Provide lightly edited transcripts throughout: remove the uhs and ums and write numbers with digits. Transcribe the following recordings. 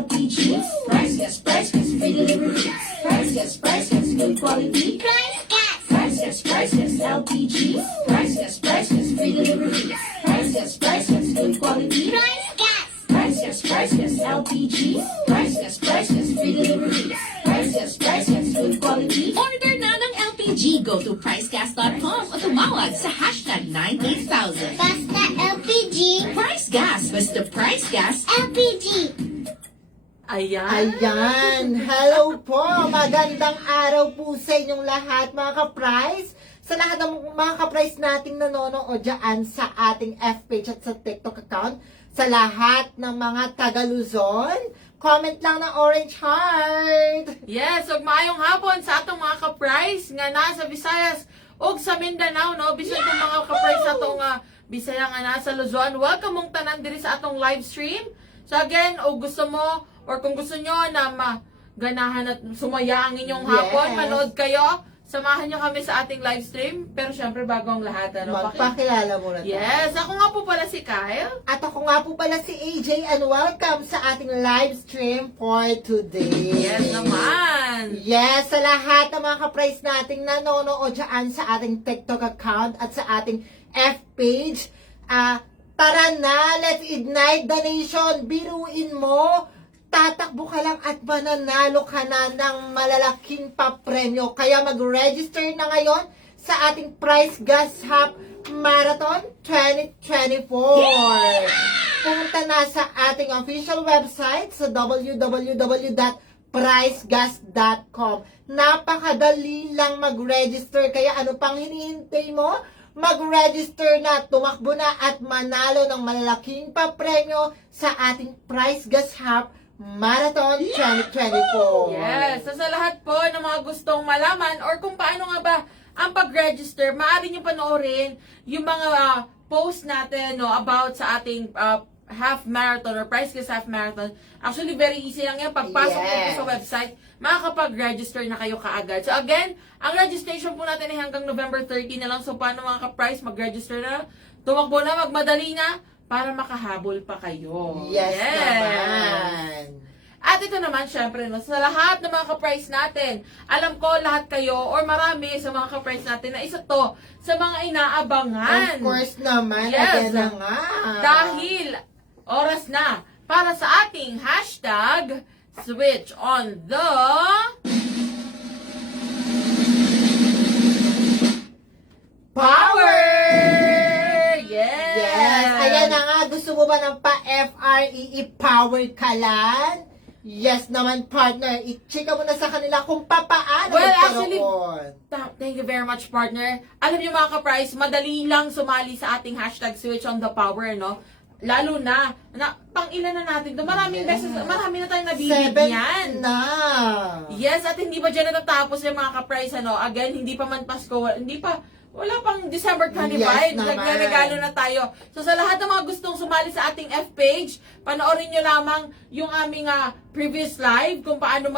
LPG. Price gas, free delivery. Price gas, good quality. Price gas, LPG. Price gas, free delivery. Price gas, good quality. Price gas, LPG. Price gas, free delivery. Price gas, good quality. Order na ng LPG. Go to pricegas.com o tumawag sa hashtag 98000. Basta LPG. Price Gas. Basta Price Gas. LPG. Ayan, hello po, magandang araw po sa inyong lahat mga ka-price. Sa lahat ng mga ka-price nating nanonood dyan sa ating F-page at sa TikTok account, sa lahat ng mga taga-Luzon, comment lang ng orange heart. Yes, ug maayong hapon sa atong mga ka-price nga nasa Visayas ug sa Mindanao, no? Bisan kung mga ka-price sa atong Bisaya nga nasa Luzon, welcome mong tanan diri sa atong live stream. So again, o gusto mo or kung gusto nyo na maganahan at sumaya ang inyong hapon, manood kayo, samahan nyo kami sa ating live stream. Pero syempre bago ang lahat, Magpakilala muna tayo. Yes, ako nga po pala si Kyle. At ako nga po pala si AJ and welcome sa ating live stream for today. Yes naman. Yes, sa lahat ng mga ka-price nating nanonood dyan sa ating TikTok account at sa ating F-page, tara na, let's ignite the nation. Biruin mo, tatakbo ka lang at mananalo ka na ng malalaking papremyo. Kaya mag-register na ngayon sa ating Price Gas Hub Marathon 2024. Pumunta na sa ating official website sa www.pricegas.com. Napakadali lang mag-register. Kaya ano pang hinihintay mo? Mag-register na, tumakbo na at manalo ng malalaking papremyo sa ating Price Gas Hub Marathon 2024. Yes, so sa lahat po ng mga gustong malaman or kung paano nga ba ang pag-register, maaari nyo panoorin yung mga post natin about sa ating half marathon or Price Gas Half Marathon. Actually, very easy lang yan. Pagpasok nyo sa website, makakapag-register na kayo kaagad. So again, ang registration po natin ay hanggang November 30 na lang. So paano mga ka-price, mag-register na, tumakbo na, magmadali na, para makahabol pa kayo. Yes. Naman. At ito naman, syempre, no, sa lahat ng mga ka-price natin, alam ko lahat kayo or marami sa mga ka-price natin na isa to sa mga inaabangan. Of course naman. Yes. Again na nga. Dahil oras na para sa ating hashtag switch on the power! Yes. Ayan na nga. Gusto mo ba ng pa-FREE power kalan? Yes naman, partner. I-chika mo na sa kanila kung papaano Well, magkaroon. Thank you very much, partner. Alam niyo mga ka-price, madali lang sumali sa ating hashtag switch on the power, no? Lalo na pang ilan na natin to. Maraming beses, marami na tayong nabibigyan. 7 na. Yes, at hindi pa dyan natatapos yung mga ka-price, ano? Again, hindi pa man Pasko, wala pang December 25, Yes, naman. nagre-regalo na tayo. So sa lahat ng mga gustong sumali sa ating F-page, panoorin nyo lamang yung aming previous live kung paano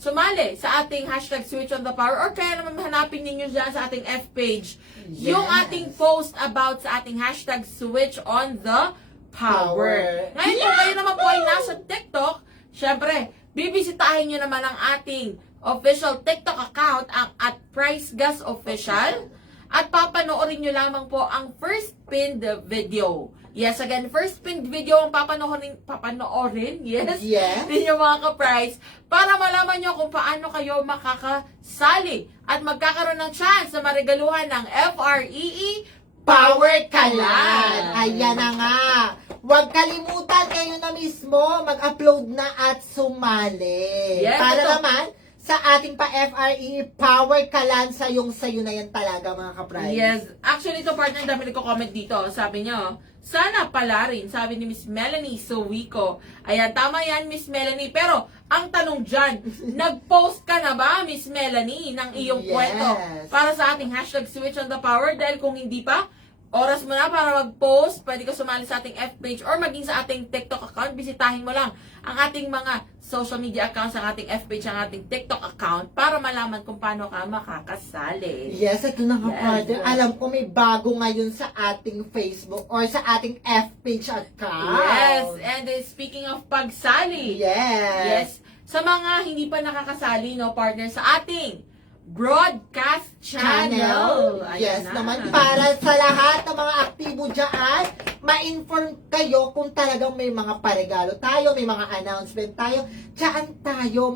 sumali sa ating hashtag switch on the power or kaya naman hanapin ninyo dyan sa ating F-page yung ating post about sa ating hashtag switch on the power. Ngayon kung kayo naman po ay nasa TikTok, syempre, bibisitahin nyo naman ang ating official TikTok account, ang @PriceGasOfficial. At papanoorin nyo lamang po ang first pinned video. Yes, again, first pinned video ang papanoorin, yes, ninyo mga ka-price, para malaman nyo kung paano kayo makakasali at magkakaroon ng chance na maregaluhan ng FREE Power Kalan. Ayan na nga. Huwag kalimutan kayo na mismo mag-upload na at sumali. Yes, para ito. naman sa ating pa-FRE Power Kalan, sayo na yan talaga mga ka-price. Yes. Actually, ito partner, dami nagko-comment dito. Sabi nyo, sana pala rin, sabi ni Miss Melanie Suwico. Ayan, tama yan, Miss Melanie. Pero, ang tanong dyan, nag-post ka na ba, Miss Melanie, ng iyong kwento para sa ating hashtag switch on the power? Dahil kung hindi pa, oras mo na para mag-post, pwede ka sumali sa ating F page or maging sa ating TikTok account. Bisitahin mo lang ang ating mga social media accounts, ang ating F page, ang ating TikTok account para malaman kung paano ka makakasali. Yes, ito na nga, Yes, partner. yes. Alam ko may bago ngayon sa ating Facebook or sa ating F page account. Yes, and speaking of pagsali, Yes. sa mga hindi pa nakakasali, no, partner, sa ating broadcast channel. Ayan Yes na. naman, para sa lahat ng mga aktibo dyan, ma-inform kayo kung talagang may mga paregalo tayo, may mga announcement tayo. Diyan tayo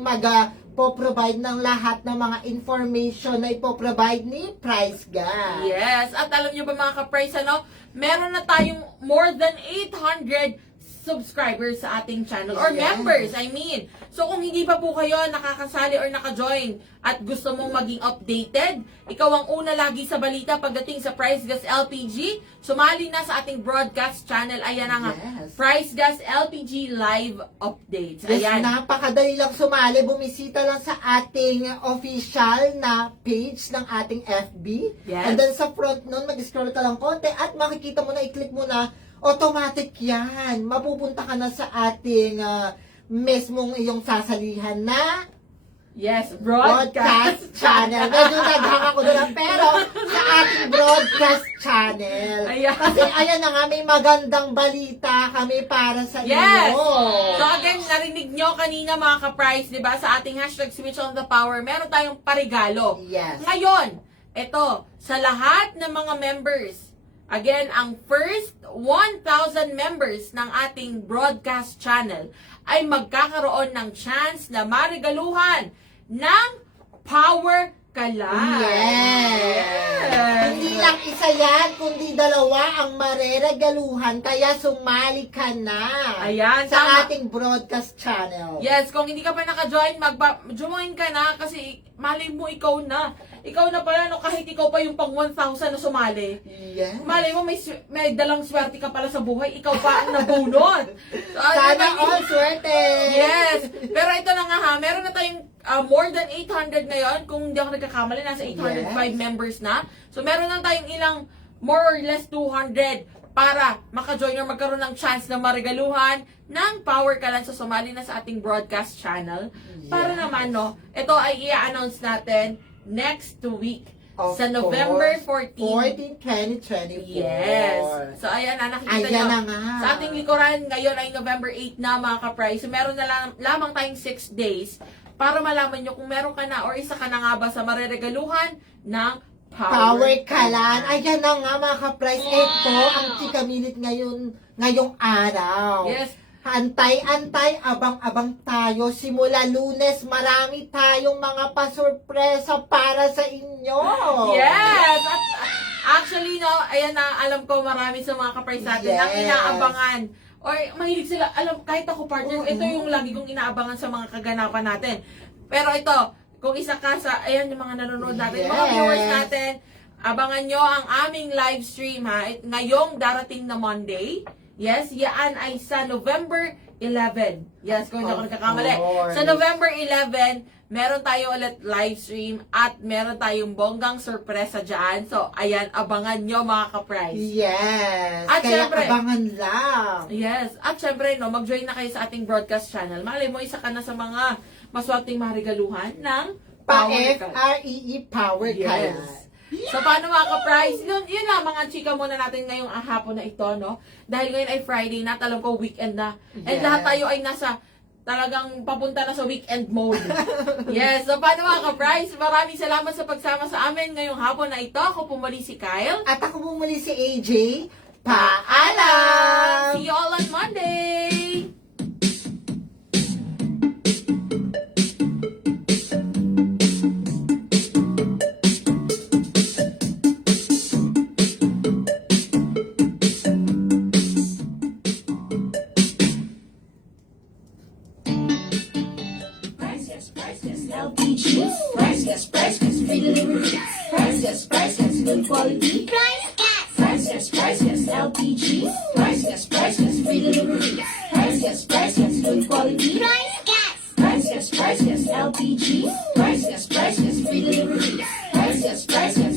po-provide ng lahat ng mga information na ipoprovide ni Price Guy. Yes, at alam nyo ba mga ka-price, ano, meron na tayong more than 800 subscribers sa ating channel or Yes. members, I mean. So kung hindi pa po kayo nakakasali or naka-join at gusto mong maging updated, ikaw ang una lagi sa balita pagdating sa Price Gas LPG, sumali na sa ating broadcast channel. Ayan na nga, Yes. Price Gas LPG live updates. Yes, Ayan. napakadali lang sumali. Bumisita lang sa ating official na page ng ating FB. Yes. And then sa front nun, mag-scroll ka lang konti at makikita mo na, i-click mo na, automatic yan. Mapupunta ka na sa ating mismong iyong sasalihan na Yes, broadcast channel. Medyo naghang ako doon, pero sa ating broadcast channel. Ayan. Kasi ayan na nga, may magandang balita kami para sa Yes! inyo. So again, narinig nyo kanina mga ka-price, di ba? Sa ating hashtag Switch on the Power, meron tayong parigalo. Yes. Ngayon, ito, sa lahat ng mga members, again, ang first 1,000 members ng ating broadcast channel ay magkakaroon ng chance na marigaluhan ng Power Kalan. Yes. Hindi lang isa yan, kundi dalawa ang mareregaluhan. Kaya sumali ka na Ayan, sa tama. ating broadcast channel. Yes, kung hindi ka pa naka-join, join ka na kasi malay mo ikaw na. Ikaw na pala, no, kahit ikaw pa yung pang 1,000 na sumali. Yes. Malay mo, may dalang swerte ka pala sa buhay. Ikaw pa ang nabunod. So, Sana all swerte. Yes. Pero ito na nga ha, meron na tayong more than 800 ngayon. Kung hindi ako nagkakamali, nasa 805 Yes. members na. So meron na tayong ilang more or less 200 para maka-join or magkaroon ng chance na marigaluhan ng Power Kalan sa sumali na sa ating broadcast channel. Para Yes. naman, no, ito ay i-announce natin next week. Of Sa November course. 14. 2024. Yes. So, ayan na, nakikita Ayan nyo. na nga. Sa ating likuran, ngayon ay November 8 na, mga ka-price. So, meron na lamang tayong 6 days para malaman nyo kung meron ka na or isa ka na nga ba sa mareregaluhan ng Power Kalan. Ayan na nga mga ka-price. Ito ang chika minute ngayong araw. Yes. Antay-antay, abang-abang tayo. Simula Lunes, marami tayong mga pasurpresa para sa inyo. Yes! At actually, no, ayan na, alam ko marami sa mga ka-price natin ang Yes. inaabangan. Or mahilig sila, alam, kahit ako partner, Oo. ito yung lagi kong inaabangan sa mga kaganapan natin. Pero ito, kung isa ka sa, ayan yung mga nanonood natin, mga Yes. viewers natin, abangan nyo ang aming live stream ha, ngayong darating na Monday. Yes, yan ay sa November 11. Yes, kung hindi ako Of nagkakamali. course. Sa November 11, meron tayo ulit live stream at meron tayong bonggang sorpresa dyan. So, ayan, abangan nyo mga ka-price. Yes. At Kaya syempre, abangan lang. Yes, at syempre, no, mag-join na kayo sa ating broadcast channel. Malay mo, isa ka na sa mga maswerteng marigaluhan ng Power Kalan. Pa-FREE Power Kalan. Yes. So, paano mga ka-price? Yun lang, mga chika muna natin ngayong hapon na ito, no? Dahil ngayon ay Friday na, alam ko weekend na. And Yes. lahat tayo ay nasa, talagang papunta na sa weekend mode. Yes, so paano mga ka-price? Maraming salamat sa pagsama sa amin ngayong hapon na ito. Ako pumali si Kyle. At ako bumuli si AJ. Paalam! See you all on Monday! Priceless, LPG. Priceless, free delivery. Priceless, good quality. Price Gas. Priceless, LPG. Priceless, free delivery. Priceless, good quality. Price Gas. Priceless, LPG. Priceless, free delivery. Priceless,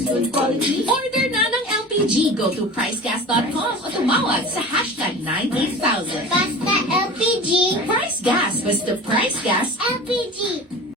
good quality. Order na ng LPG FPG, go to pricegas.com o tumawag sa hashtag 98000. Basta LPG. Price Gas, basta Price Gas, LPG.